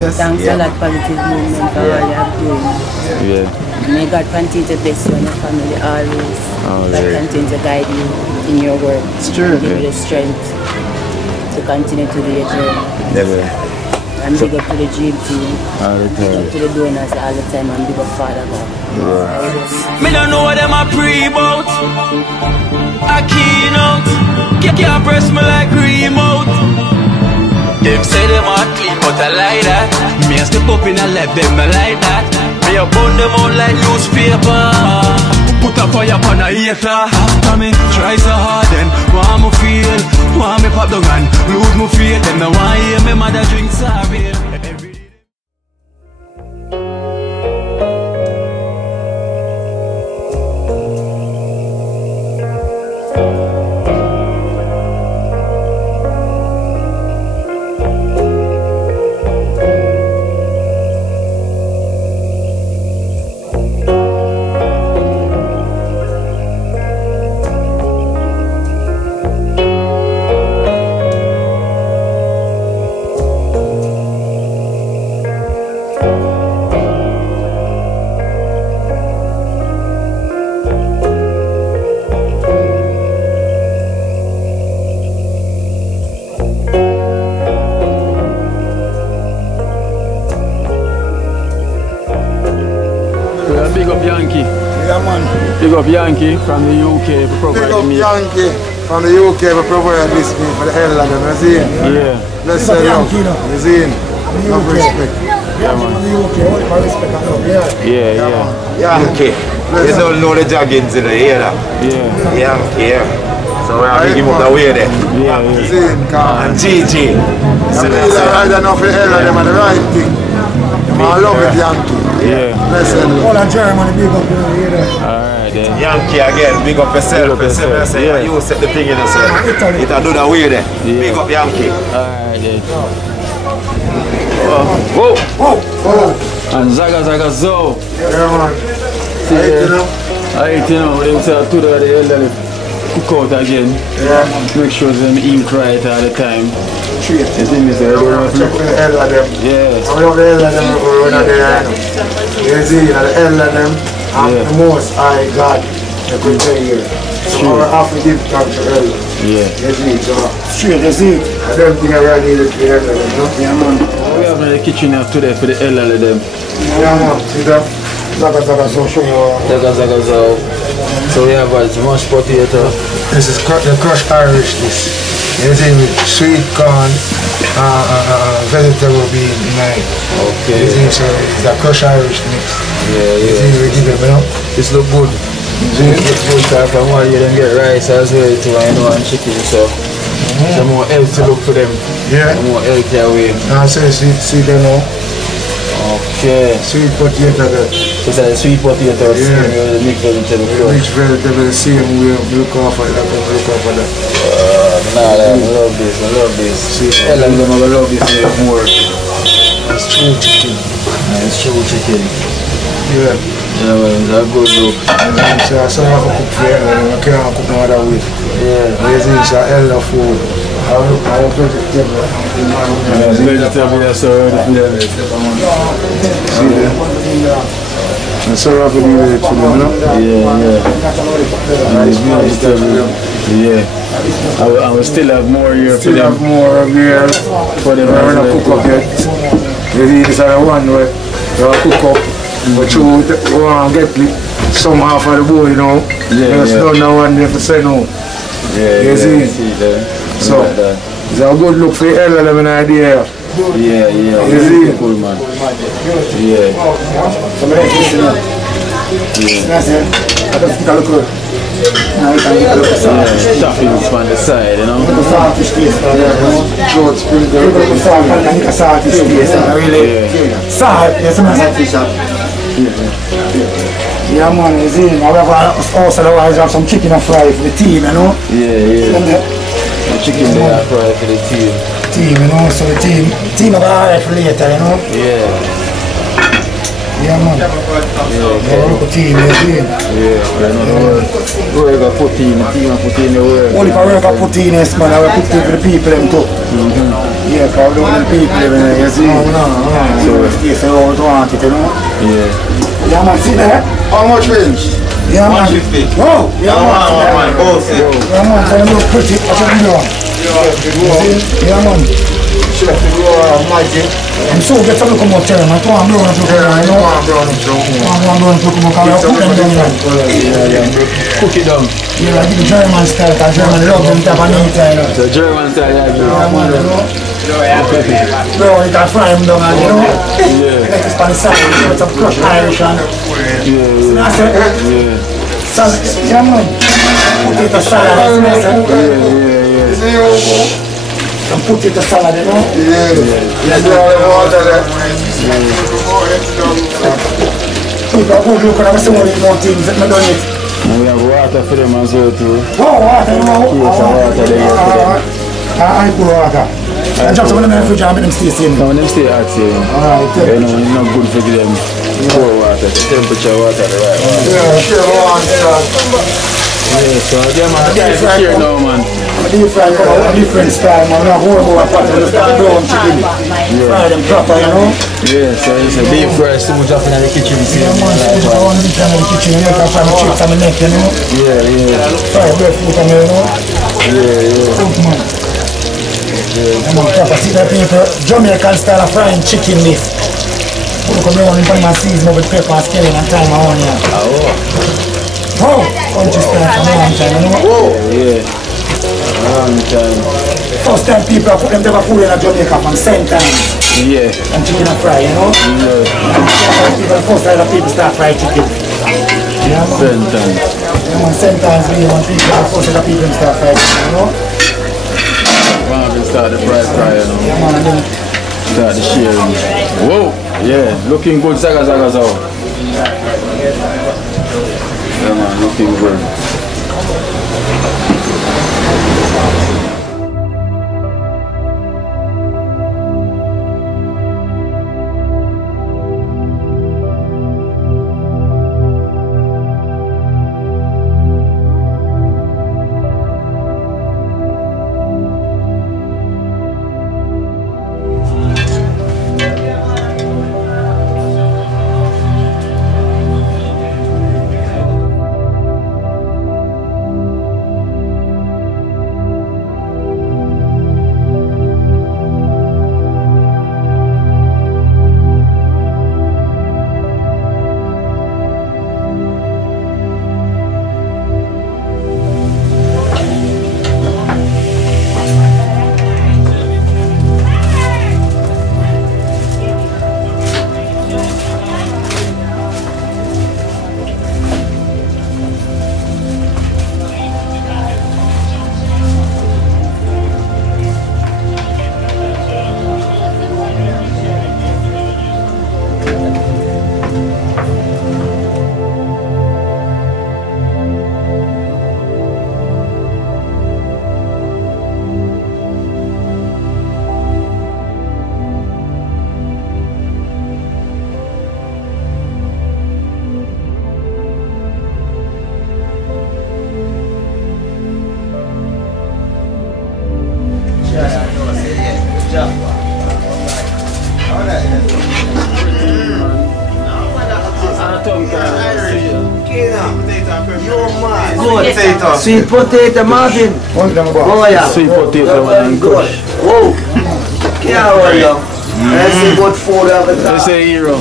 Thanks a lot, positive movement for all you have doing. Yeah. May God continue to bless you and your family always. God continue to guide you in your work. It's true. Give you the strength to continue to do your journey. Never. And big up to the dream team. All the Big time. up to the donors all the time and big up Father God. Me don't know what them a pre-bout. A keynote. Can't press me like remote. Them say them a clean but I like that. Me a step up in a left them I like that. Me a burn them out like newspaper. Put a fire upon a hater. After me try so hard then want me feel. Want me pop down and lose me faith. Them no want hear me mother drink sorry. Big up Yankee. Yeah, man. Big up Yankee from the UK for providing me. Big up Yankee from the UK for providing this me for the hell of them, you see? Yeah. Let's say Yankee, you see? Love respect. Yeah, man. From the UK, all my respect and love, yeah. Yeah. Yankee. You don't know the joggings in the air. Yeah. Yankee. So we have to give up the way there. Yeah. You see? And GG. I feel right enough for the hell of them and the right thing. I love it, Yankee. Yeah. Listen. All of Germany, big up, you know. Alright then. Yankee again, big up yourself. Yeah. You set the thing in yourself. It'll do the way there. Yeah. Big up Yankee. Alright then. Whoa. And Zaga Zo. Yeah, man. I you know, them say to the elderly cook out again. Yeah. Make sure them eat right all the time. Treat. You see me say, Check for the hell of them. yeah. I love the hell of them over there. You see, the hell of them. And the most high God that could tell you. So I have to give thanks to hell. Yeah. You see, so straight, you see. I don't think I really need it for the hell of them, no? Yeah, man. We have in the kitchen now today for the elderly them. Yeah, man. See that? Zaga, so show you. Zaga Zo. So we have mashed potato. This is the crushed Irish dish. You see, with sweet corn, vegetable bean in it. Okay. You see, so it's a crushed Irish mix. Yeah. You see, we give them, you know? This look good. This look good because from one you then get rice as well too, and chicken, so some more healthy look for them. Yeah. Some more healthy away. Now say see them now. Okay. Sweet potato. So that's sweet potato, the mixed vegetable. Mixed vegetable, the same way we look out for that. I love this. See, I love this more. It's true chicken. It's true chicken. Yeah. Yeah, well, it's a good look. So some have to cook for you, I can't cook no other way. Yeah. You see, it's a hell of food. I have vegetable. Vegetable, that's already. See that? And so have to be ready to them, no? Yeah. And it's vegetable. Yeah. I will still have more here for them. Still have more here For them. we're going to cook up yet. You see, this is the one where you cook up. But you want to get some half of the bowl, you know. Yeah. It's done now and there for say no. Yeah. You see? So, like that. it's a good look for the hell of them in idea. Yeah. You see? Cool, man. Yeah. Toppings on the side, you know. Yeah, man, you see, also otherwise have some chicken and fry for the team, you know? Yeah. The chicken they are fried for the team. You know, so the team have alright for later, you know? Yeah. Yeah, man. Yeah, team, Work a put in, the team put in the work. only if I work I put in this, man, I will put in for the people them too. Yeah, because I don't want the people living there, you see. So it's the old want it, you know. Yeah, man, see that? How much range? Yeah, man. 150. Whoa! Yeah, man. Both. Yeah, man, so you look pretty, what you doing? Yeah, man. Chef, you are magic. I'm so get a look at my turn, I don't want to blow up, you know. I want to blow up, I put them down. Cook it down. Yeah, I give the German style, because German love them type of meat, you know. The German style, Yeah, man, you know. Bro, you can fry them down, you know. Like it's on the side, you know, some crushed Irish and... Salad, yeah, man. Potato salad, some potato salad, you know. People are good looking at some more things that I don't eat. We have water for them as well too. Oh, water, you know. Water there for them. I put water. I jump some of them in the fridge and make them stay same. No, them stay hot, you know, it's not good for them. Pour water, the temperature water, the right one. Yeah, sure, So them are here now, man. Different style, man. Not whole more pot, just brown chicken. Fry them proper, you know. Yeah, so it's a deep fry, so much up in the kitchen. Yeah, man, so I want to be in the kitchen, you know, I fry my chips on my neck, you know. Yeah. Fry breadfruit on me, you know. Cook, man. Yeah, man, proper. See the people, Jamaican style of frying chicken this. Look at me on my season with pepper, skillet and thyme and onion. Oh, country style from a long time, you know. Yeah. Long time. First time people put them never food in a Jamaica from same time. Yeah. And chicken and fry, you know. And first time people start fry chicken. Yeah, man. Same time. Yeah, man, same time we want people, first time people start fry chicken, you know. One of them start the fry, you know. Yeah, man, and then Start the sharing. Whoa! Yeah, looking good, zaga so. Yeah, man, looking good. Sweet potato, Marvin. Oh, yeah. Sweet potato, man. Good. Whoa. Yeah, well, yeah. Let's see good food every time. Let's say hero.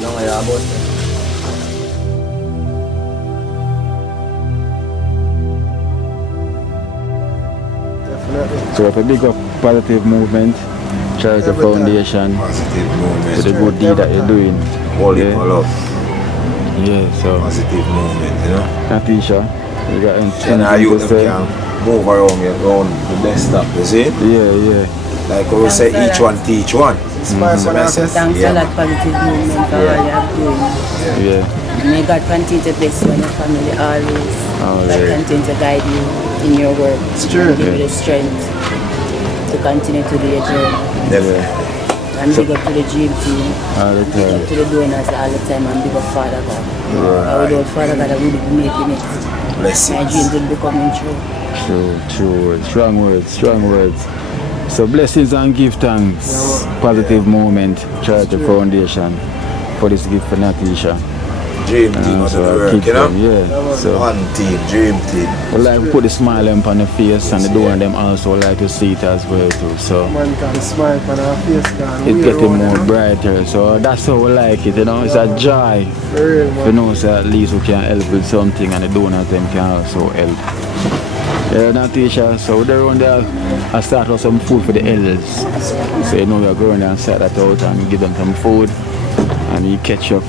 No, yeah, but So we have a big up positive movement, charity foundation, Positive movement. for the good deed that you're doing. All Yeah. for love. Yeah, so Positive movement, you know. Katisha, we got And our anything youth to them say? can move around the desktop, you see? Yeah. Like we say, each one teach one. Smile for us. Thanks a lot, positive movement for all you have doing. Yeah. May God continue to bless you and your family always. God continue to guide you in your work. It's true. And give you the strength to continue to do your journey. Definitely. And big up to the dream team. All the Big time. up to the donors all the time, and big up Father God. Without Father God, I wouldn't be making it. My dreams would be coming true. True words. Strong words. So blessings and give thanks. Positive Movement Charity Foundation for this gift for Natisha. Dream team of the work, you know? Yeah. So one team, dream team. we like to put the smile on the face, and the door them also like to see it as well too. So Man can smile on our face. it's getting more brighter. So that's how we like it, you know. It's a joy. For real, man. You know, so at least we can help with something, and the donors them can also help. Yeah, Natisha, so we're around there. I start with some food for the elders. So you know we're going there and sort that out and give them some food and you catch up.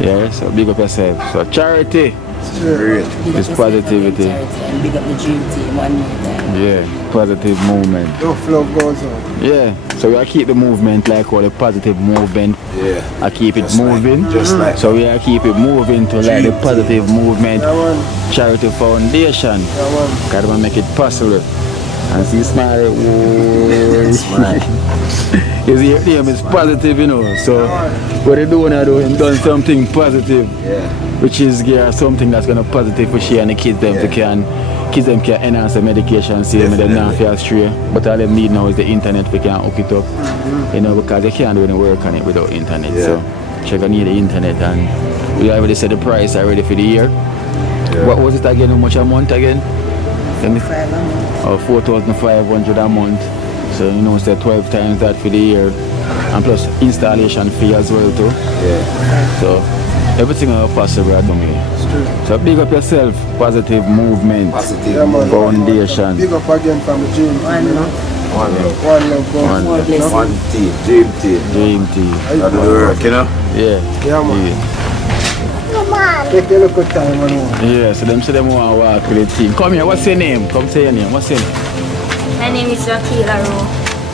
Yeah, so big up yourself. So charity. Great. It's positivity. And big up the dream team one more time. Yeah, positive movement. Enough love goes on. Yeah, so we keep the movement like all the positive movement. Yeah. I keep it Just moving. like So we keep it moving to like the positive movement. Yeah, man. Charity Foundation. Yeah, man. Gotta make it possible. And see smile. Whoa. You see, your name is positive, you know. So what they do now, they've done something positive. Yeah. Which is something that's gonna positive for she and the kids them kids them can enhance the medication, see them they not feel stray. But all them need now is the internet we can hook it up. You know, because they can't do any work on it without internet. Yeah. So she gonna need the internet, and we already set the price already for the year. Yeah. What was it again? How much a month again? 5 a month. Or 4,500 a month. So you know, it's 12 times that for the year. And plus installation fee as well too. Yeah. So everything is possible at me. So big up yourself, Positive Movement Positive. Yeah, man. Foundation. Big up again from the dream team, you know. One love. One love goes More on. blessings. One team, dream team. Dream team. Of the work, you know? Yeah. Yeah, man. Yeah. Take a look at time, man. Yeah, so them say them want to walk with the team. Come here, what's your name? Come say your name. What's your name? My name is Rakila Rowe.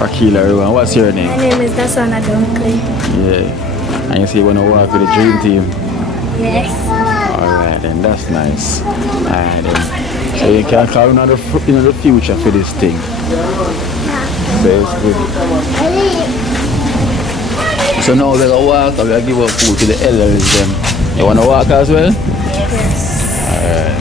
Akila Ruan. What's your name? My name is Dasana Dunkley. Yeah. And you say you want to walk with the dream team? Yes. Alright then, that's nice. Alright then. So you can call in the future for this thing. So it's good. So now we're going to walk and we're going to give up food to the elders them. You want to walk as well? Yes. Alright.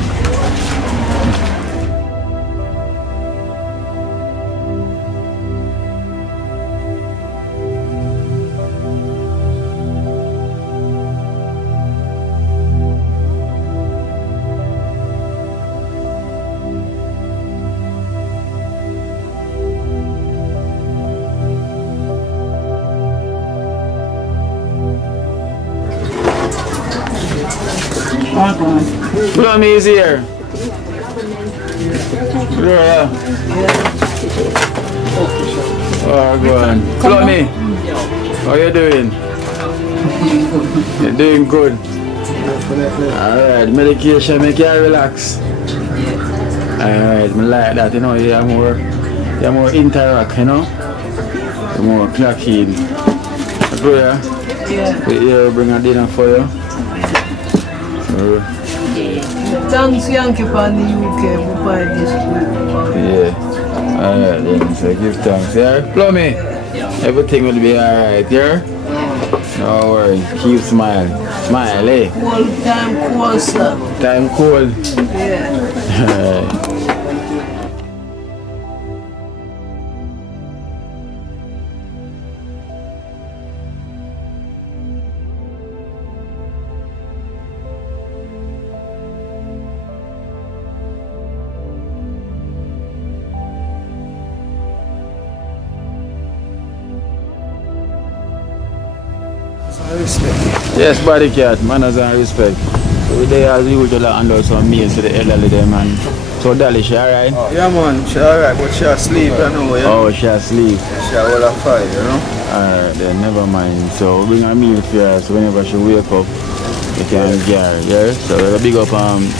Blow me is here. Yeah. Oh, go on. Blow me. How you doing? You're doing good. Alright, medication make you relax. Alright, I like that, you know, you're more interact, you know? You're more clock in. Go yeah? Yeah, bring a dinner for you. Thanks Yankee for the UK for buying this food. Yeah. Alright then, so give thanks, yeah? Plummy, everything will be alright, yeah? No worries, keep smiling. Smile, eh? Cold time cold, sir. Time cold. Yeah. Alright. Respect. Yes, body cat, manners and respect. So we there as usual handle some meals to the elderly them and so Dolly, she alright? Yeah man, she alright, but she asleep, you know. Yeah? Oh, she asleep. She all a fire, you know. Alright then, never mind. So we bring a meal for her so whenever she wake up you can get her, yeah? So we're big up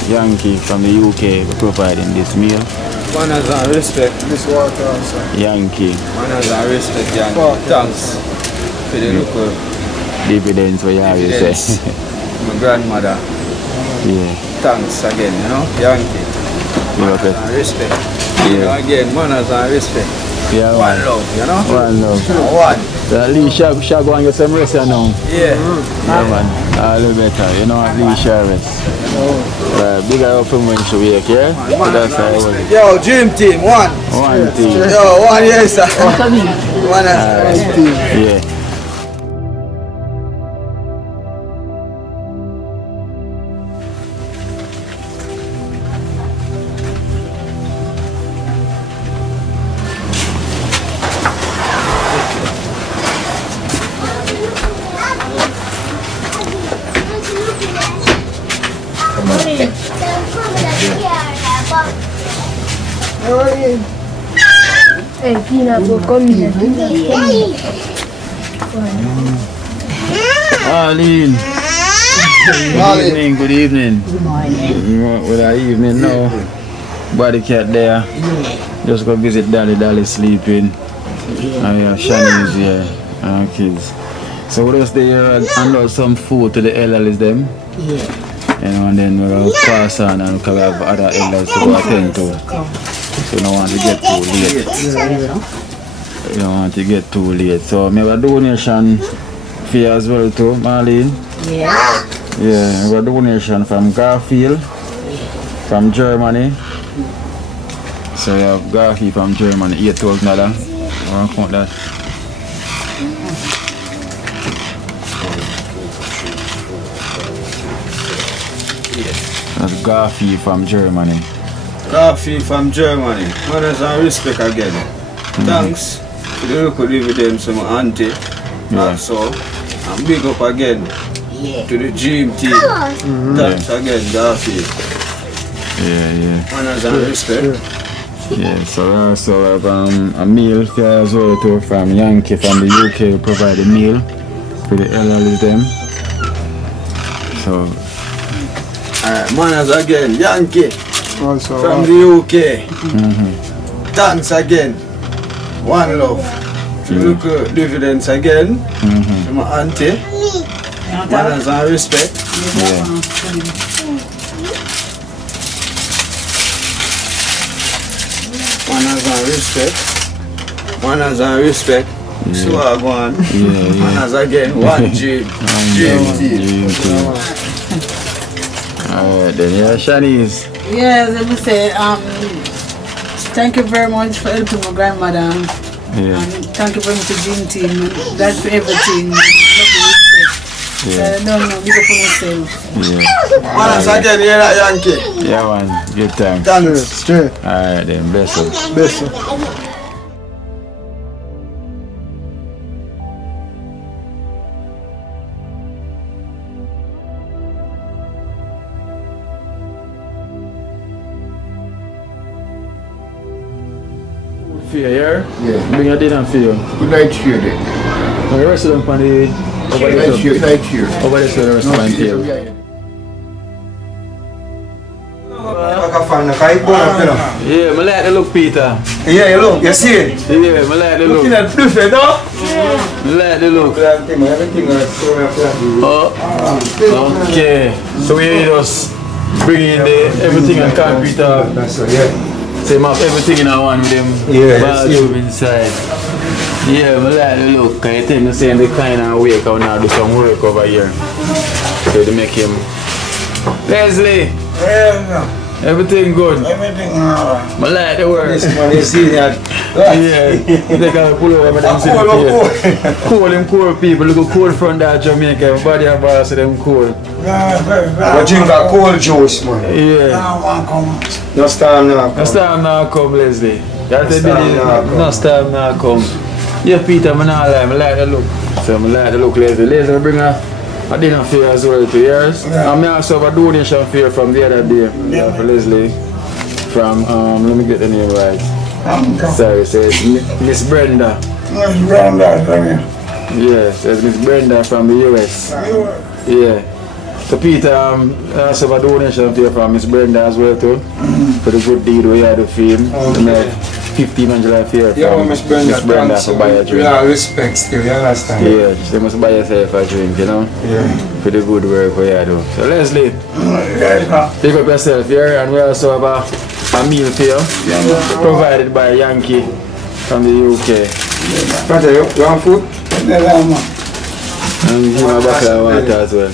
Yankee from the UK for providing this meal. Manners and respect. This water also. Yankee. Manners and respect, Yankee. Thanks. for the local dividends for you, you say. My grandmother. Yeah. Thanks again, you know, Yankee. Okay. And respect. Yeah. You know, again, manners and respect. Yeah, one love, you know? One love. One. So at least shall go and get some rest now. Yeah. Yeah, man. All the better. You know, at least shall rest. Big up from when she wake, yeah? So that's how it was. Yo, dream team, one. One team. Yo, one, yes, sir. One, yeah. Hey, Kino, go come here. Marley. Good evening. Good morning. With our evening now. Body cat there. Just go visit Dolly sleeping. And yeah, Shani's here. And kids. So we just there hand out some food to the elders them. Yeah. You know, and then we'll pass on and we have other elders to go attend to. So you don't want to get too late. You don't want to get too late. So we have a donation for you as well too, Marlene. Yeah. Yeah, we have a donation from Garfield from Germany. So we have Garfield from Germany, $8,000. I'll count that. That's Garfield from Germany. Coffee from Germany. Manners and respect again. Thanks to the local dividends from my auntie. Also, and big up again to the dream team. Thanks again, Coffee. Yeah. Manners and respect. Yeah, so we also have a meal for you as well too from Yankee from the UK. We provide a meal for the elderly them. So manners again, Yankee. Also, from the UK. Thanks again. One love. Look dividends again. To my auntie. Manners and respect. Manners and respect. Manners and respect. So I go on. Manners again. One dream. Dream team. Alright then, yeah, Shanice. Yes, let me say, thank you very much for helping my grandmother. Yeah. And thank you very much to Dream Team. That's for everything. Yeah. No, big up on yourself. Yeah. Manners again, yeah, Yankee. Yeah, man. Good time. Thanks. straight. Alright then, bless you. Bless you. For you, yeah? Yeah. Bring a dinner for you. Good night cheer then. The rest of them on the over Night cheer, night cheer. over the restaurant table. Yeah, I like the look, Peter. Yeah, you look, you see it? Yeah, I like the look. Looking at buffet, no? I like the look. Oh, okay. So we just bring in everything and concrete. So you have everything in one with them bathroom inside. Yeah, I like the look. I think the same the kind of wake out now do some work over here. So to make him. Leslie! Everything good? Everything I like the work. This man is seeing that. Yeah, they can pull over them see the cool people. Look at cool from that Jamaica. Everybody have boss them cool. But drink a cold juice, man. Yeah. No storm now. No storm now come, Leslie. That's the no storm now come. Yeah, Peter, I like the look. So I like the look, Leslie. Leslie bring a dinner for you as well to yours. And I also have a donation for you from the other day for Leslie. From, let me get the name right. Sorry, so it's Miss Brenda. Miss Brenda, yes, it's Miss Brenda from the US. Yeah. So Peter, I also have a donation for you from Miss Brenda as well too. For the good deed we had to feel. $1,500 fare Yeah, Miss Brenda to buy a drink. Yeah, respect still, you understand? Yeah, she must buy yourself a drink, you know? Yeah. For the good work we do. So Leslie, pick up yourself here, and we also have a meal for you, provided by Yankee from the UK. Brother, you want food? And give him a bottle of water as well.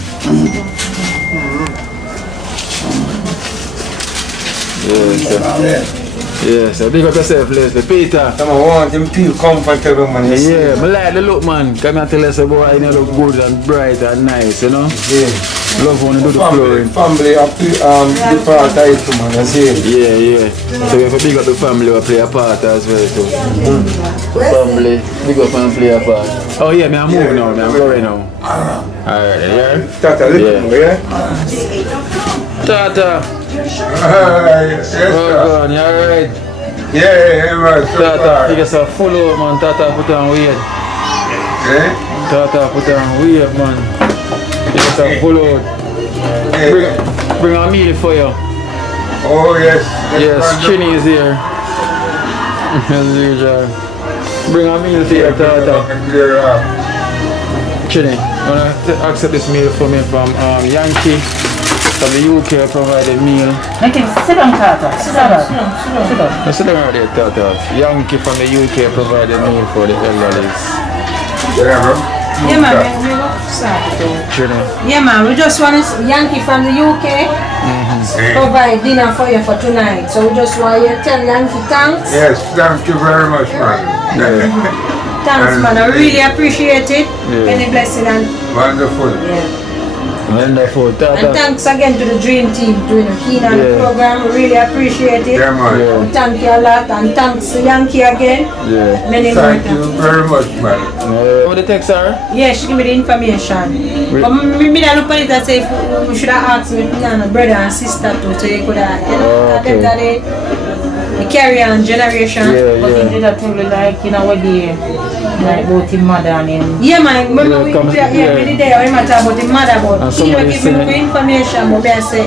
Yeah, so big up yourself, Leslie. Peter. I want him to feel comfortable, man. Yeah, I like the look, man. Come and tell us about you look good and bright and nice, you know? Yeah. Love when you do the flooring. Family up to the part of it, man. That's it. Yeah. So we have to big up the family who play a part as well, too. Family, big up and play a part. Oh yeah, I'm moving now, I'm going now. Alright, yeah? Tata, yeah? Tata. Yes, oh God, you alright? Yeah, man. Tata, pick yourself full up, man. Tata, put on weight. Tata, put on weight, man. Pick yourself full out. Bring a meal for you. Oh, yes. Yes, Chinny is here. As usual. Bring a meal for you, Tata. Chinny, you want to accept this meal for me from Yankee. From the UK provided meal. Make him sit down, Tata. Sit down. Sit down right there, Tata. Yankee from the UK provided meal for the elderlies. Yeah, man. Yeah, man. We just want to Yankee from the UK provide dinner for you for tonight. So we just want you to tell Yankee thanks. Yes, thank you very much, man. Thanks, man. I really appreciate it. Any blessing and wonderful. Yeah. Wonderful, Tata. And thanks again to the Dream Team doing the Kino program. We really appreciate it. Yeah, man. We thank you a lot, and thanks to Yankee again. Yeah. Many thank you very much, man. What the text are? Yeah, she give me the information. But me don't look at it and say we should have asked me brother and sister too, so you could have, you know, the carry on generation. But he did that thing like, you know, what the like about his mother and him. Yeah, man. Remember we did there, we matter about the mother, but he don't give me information. But I say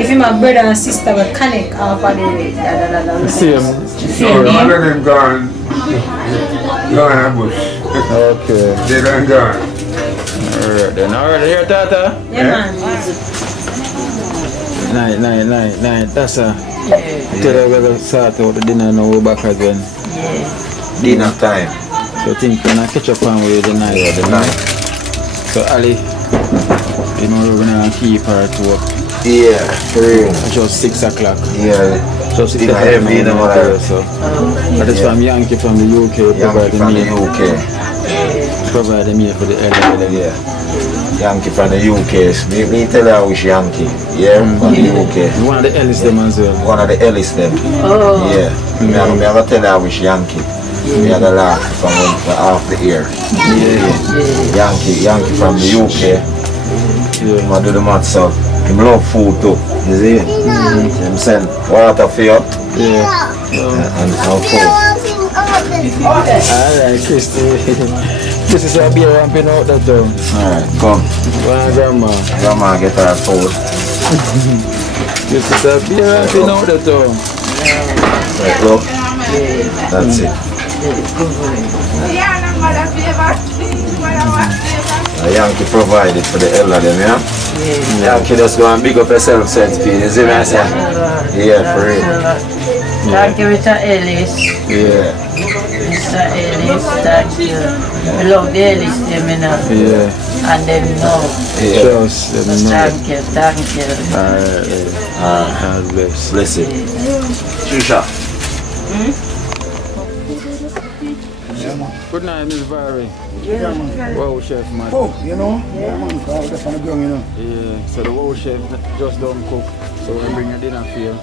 if him a brother and sister will connect off of the same. One of them gone in the bush. Okay. They done gone. Alright then, alright, here Tata. Yeah, man. Night. That's a tell you we're going to start out the dinner now, we're back again. Yeah. Dinner time. So I think we're going to catch up on with the night. Yeah, the night. So Ali, you know we're going to keep her to work. Yeah, for real. Just 6 o'clock. Yeah. Just 6 dinner o'clock. Heavy in the morning. So that is from Yankee from the UK. Yankee from the UK. Provide the meal for the elderly. Yeah. Yankee from the UK. Me tell her which Yankee. Yeah, from the UK. One of the Ellis them as well. One of the Ellis them. Oh. Yeah. Me ever tell her which Yankee. Me had a laugh from half the ear. Yeah. Yankee from the UK. Yeah. I do the math so. He love food too. You see? Him send water for you. Yeah. And food. Alright, Christy. This is a beer ramping out that time. Alright, come. Grandma. Grandma get her food. This is a beer ramping out that time. Right, look. That's it. Yankee provided for the elderly, yeah? Yankee just go and big up yourself, centipede. You see what I say? Yeah, for real. Thank you, Mr. Ellis. Yeah. Mr. Ellis, thank you. We love the Ellis, them, you know. Yeah. And them know. Yeah. Thank you. God bless. Bless it. Trisha. Good night, Miss Barry. Yeah, man. Wow, chef, man. Oh, you know? Yeah, man. Because that's on the ground, you know. Yeah, so the wow chef just don't cook. So we bring a dinner for you.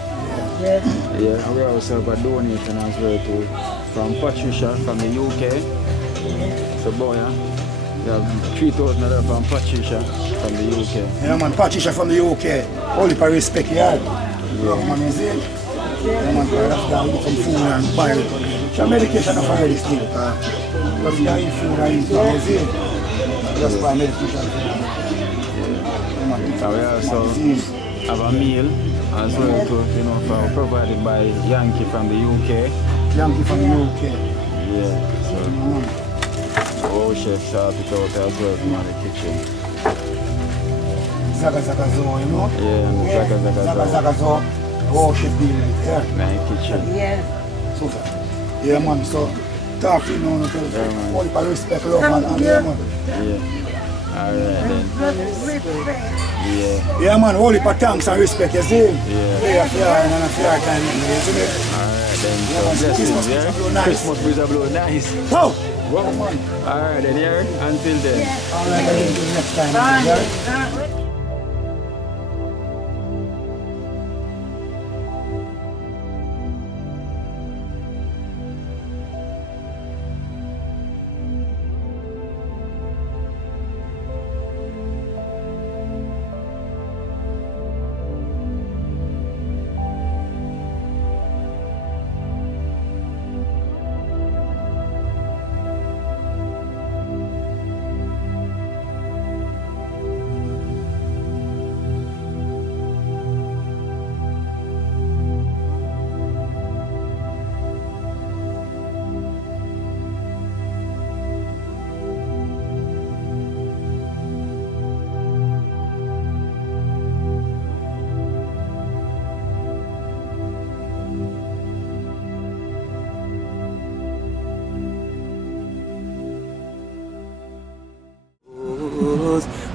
Yeah. Yeah, and we also have a donation as well too from Patricia from the UK. So boy, yeah, we have $3,000 from Patricia from the UK. Yeah, man. Patricia from the UK. Only for respect, yeah. Yeah, man. You see? Yeah, man. That's we get some food and buy it. Some medication of already still. Because you eat food and eat, you see? Just buy medication. So we also have a meal as well too, you know, provided by Yankee from the UK. Yankee from the UK. Yeah. Oh, chef sharp it out as well from the kitchen. Zaga Zaga Zo, you know? Yeah, and Zaga Zaga Zo. Oh, chef deal with it, yeah. My kitchen. Yeah. So, yeah, man, so, talk to you now, all the respect, love, and yeah, man. Yeah. Alright then. Yeah. Yeah, man, all the thanks and respect, you see? Yeah. Fair and a fair time, you see me? Alright then, so blessings, yeah? Christmas breeze blow nice. Wow! Wow, man. Alright then, yeah? Until then. Alright, until next time, yeah?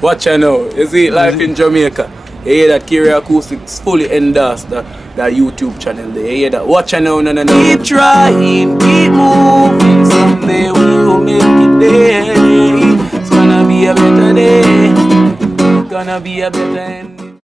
Watch out now, you see life in Jamaica. You hear that Kira Acoustics fully endorsed that YouTube channel there. You hear that? Watch out now, no. Keep trying, keep moving. Someday we'll make it there. It's gonna be a better day. It's gonna be a better day.